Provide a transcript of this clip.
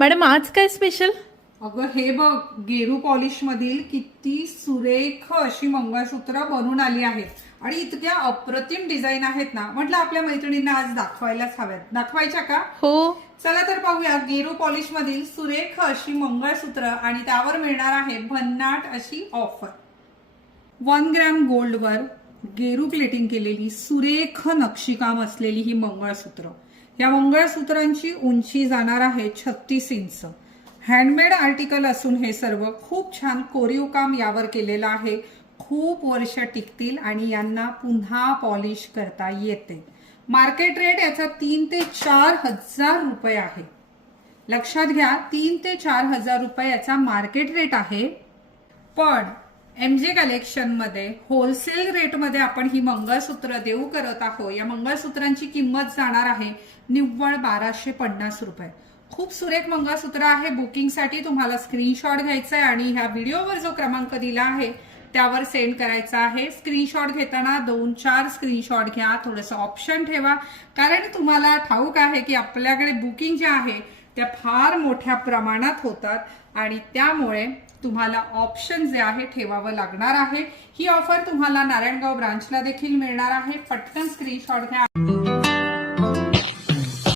Madam आज काय special? अगं हे बघ, गेरू पॉलिश मधील किती सुरेख अशी मंगळसूत्र बनून आली आहेत आणि इतक्या अप्रतिम डिझाईन आहेत ना. म्हटलं आपल्या मैत्रिणींना आज दाखवायलाच हव्यात. दाखवायच्या का? हो. चला तर पाहूया गेरू पॉलिश मधील सुरेख अशी मंगळसूत्र आणि त्यावर मिळणार आहे भन्नाट अशी ऑफर. 1 ग्रॅम गोल्डवर गेरू प्लेटिंग केलेली सुरेख नक्षीकाम असलेली ही मंगळसूत्र. या मंगळसूत्रांची उंची जाणार आहे 36 इंच. हँडमेड आर्टिकल असून हे सर्व खूप छान कोरीव काम यावर केलेलं आहे. खूप वर्ष टिकतील आणि यांना पुन्हा पॉलिश करता येते. मार्केट रेट याचा 3 ते 4 हजार रुपये आहे. लक्षात घ्या, 3 ते 4 हजार रुपये याचा मार्केट रेट आहे. पण MJ कलेक्शन मध्ये होलसेल रेट मध्ये आपण ही मंगळसूत्र देऊ करत आहोत. या मंगळसूत्रांची किंमत जाणार आहे निव्वळ 1250 रुपये. खूप सुरेख मंगळसूत्र आहे. बुकिंगसाठी तुम्हाला स्क्रीनशॉट घ्यायचा आहे आणि ह्या व्हिडिओवर जो क्रमांक दिला आहे त्यावर सेंड करायचा आहे. स्क्रीनशॉट घेताना 2-4 स्क्रीनशॉट घ्या. थोडंसं ऑप्शन ठेवा, कारण तुम्हाला ठाऊक आहे की आपल्याकडे बुकिंग जे आहे त्या फार मोठ्या प्रमाणात होतात आणि त्यामुळे तुम्हाला ऑप्शन जे आहे ठेवावं लागणार आहे. ही ऑफर तुम्हाला नारायणगाव ब्रांचला देखील मिळणार आहे. पटकन स्क्रीनशॉट घ्या.